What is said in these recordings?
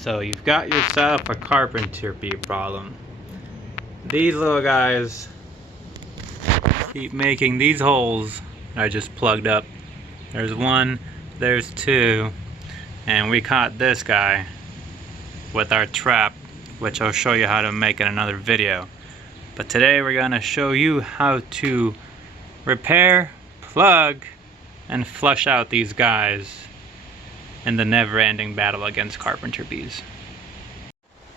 So you've got yourself a carpenter bee problem. These little guys keep making these holes. I just plugged up. There's one, there's two, and we caught this guy with our trap, which I'll show you how to make in another video. But today we're gonna show you how to repair, plug, and flush out these guys in the never-ending battle against carpenter bees.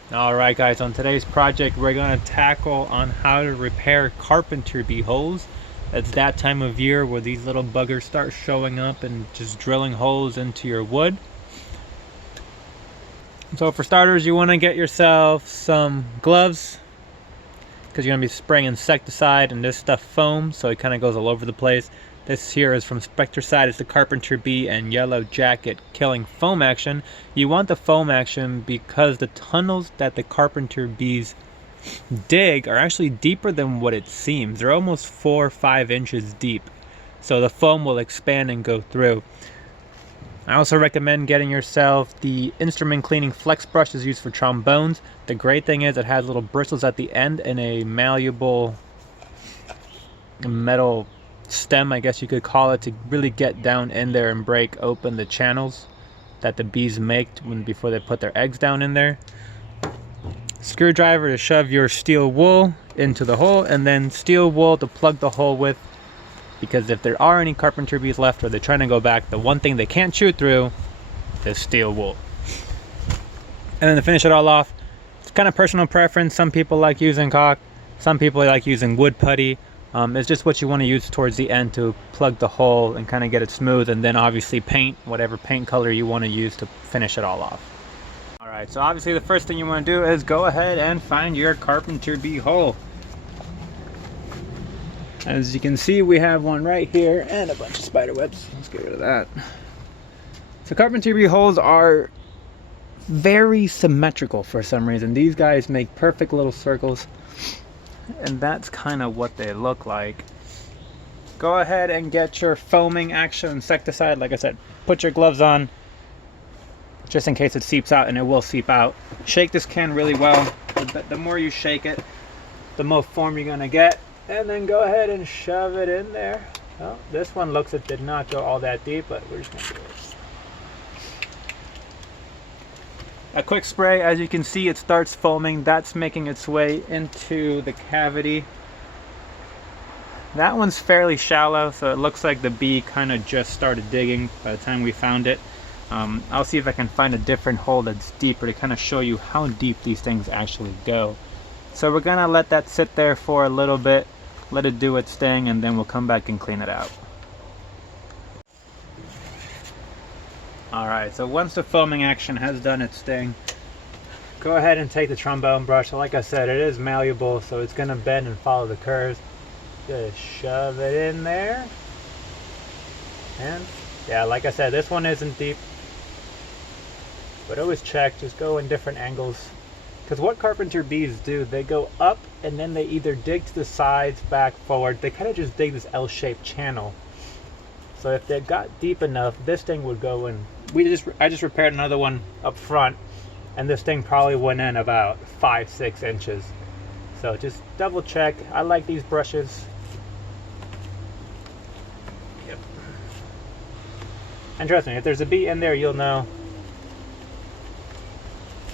Alright guys, on today's project we're going to tackle on how to repair carpenter bee holes. It's that time of year where these little buggers start showing up and just drilling holes into your wood. So for starters, you want to get yourself some gloves, because you're going to be spraying insecticide, and this stuff foams, so it kind of goes all over the place. This here is from Spectracide. It's the Carpenter Bee and Yellow Jacket killing foam action. You want the foam action because the tunnels that the carpenter bees dig are actually deeper than what it seems. They're almost 4 or 5 inches deep. So the foam will expand and go through. I also recommend getting yourself the instrument cleaning flex brush is used for trombones. The great thing is it has little bristles at the end and a malleable metal stem, I guess you could call it, to really get down in there and break open the channels that the bees make before they put their eggs down in there. Screwdriver to shove your steel wool into the hole, and then steel wool to plug the hole with, because if there are any carpenter bees left or they're trying to go back, the one thing they can't chew through is steel wool. And then to finish it all off, it's kind of personal preference. Some people like using caulk, some people like using wood putty. It's just what you want to use towards the end to plug the hole and kind of get it smooth, and then obviously paint, whatever paint color you want to use to finish it all off. Alright, so obviously the first thing you want to do is go ahead and find your carpenter bee hole. As you can see, we have one right here and a bunch of spider webs. Let's get rid of that. So carpenter bee holes are very symmetrical for some reason. These guys make perfect little circles, and that's kind of what they look like. Go ahead and get your foaming action insecticide. Like I said, put your gloves on just in case it seeps out, and it will seep out. Shake this can really well. The more you shake it, the more foam you're gonna get. And then go ahead and shove it in there. Well, this one looks, it did not go all that deep, but we're just gonna do this. A quick spray. As you can see, it starts foaming. That's making its way into the cavity. That one's fairly shallow, so it looks like the bee kind of just started digging by the time we found it. I'll see if I can find a different hole that's deeper to kind of show you how deep these things actually go. So we're gonna let that sit there for a little bit, let it do its thing, and then we'll come back and clean it out. Alright, so once the foaming action has done its thing, go ahead and take the trombone brush. So like I said, it is malleable, so it's going to bend and follow the curves. Just shove it in there. And yeah, like I said, this one isn't deep, but always check, just go in different angles. Because what carpenter bees do, they go up and then they either dig to the sides, back, forward. They kind of just dig this L-shaped channel. So if they got deep enough, this thing would go in. I just repaired another one up front, and this thing probably went in about 5-6 inches. So just double check. I like these brushes. Yep. And trust me, if there's a bee in there, you'll know.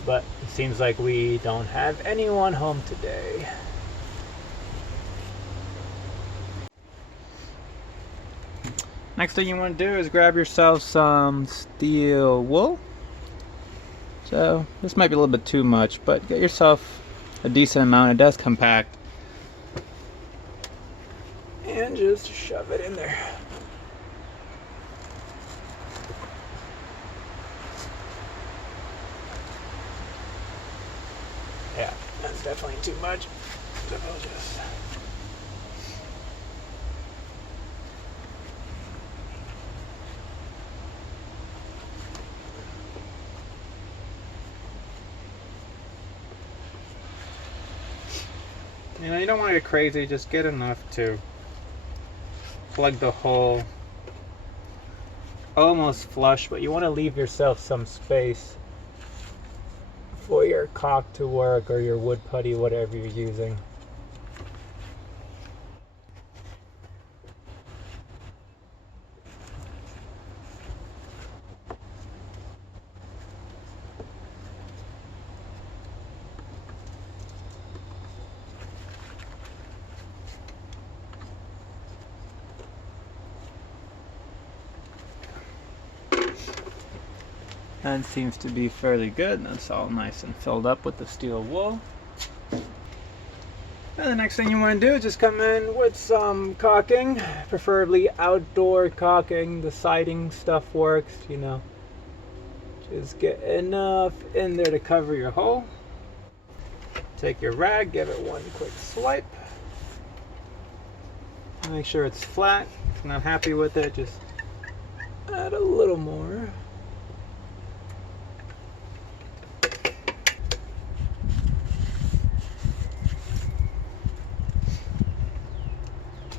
But it seems like we don't have anyone home today. Next thing you want to do is grab yourself some steel wool. So this might be a little bit too much, but get yourself a decent amount. It does compact. And just shove it in there. Yeah, that's definitely too much. So I'll just... You know, you don't want to get crazy, just get enough to plug the hole almost flush, but you want to leave yourself some space for your caulk to work, or your wood putty, whatever you're using. That seems to be fairly good. That's all nice and filled up with the steel wool. And the next thing you want to do is just come in with some caulking, preferably outdoor caulking. The siding stuff works, you know. Just get enough in there to cover your hole. Take your rag, give it one quick swipe. Make sure it's flat. If you're not happy with it, just add a little more.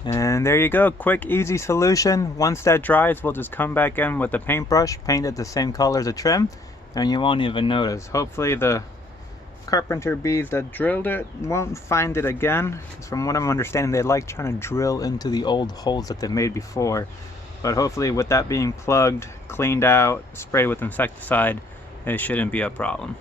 And there you go, quick, easy solution. Once that dries, we'll just come back in with the paintbrush, paint it the same color as the trim, and you won't even notice. Hopefully the Carpenter Bees that drilled it won't find it again, because from what I'm understanding, they like trying to drill into the old holes that they made before. But hopefully with that being plugged, cleaned out, sprayed with insecticide, it shouldn't be a problem.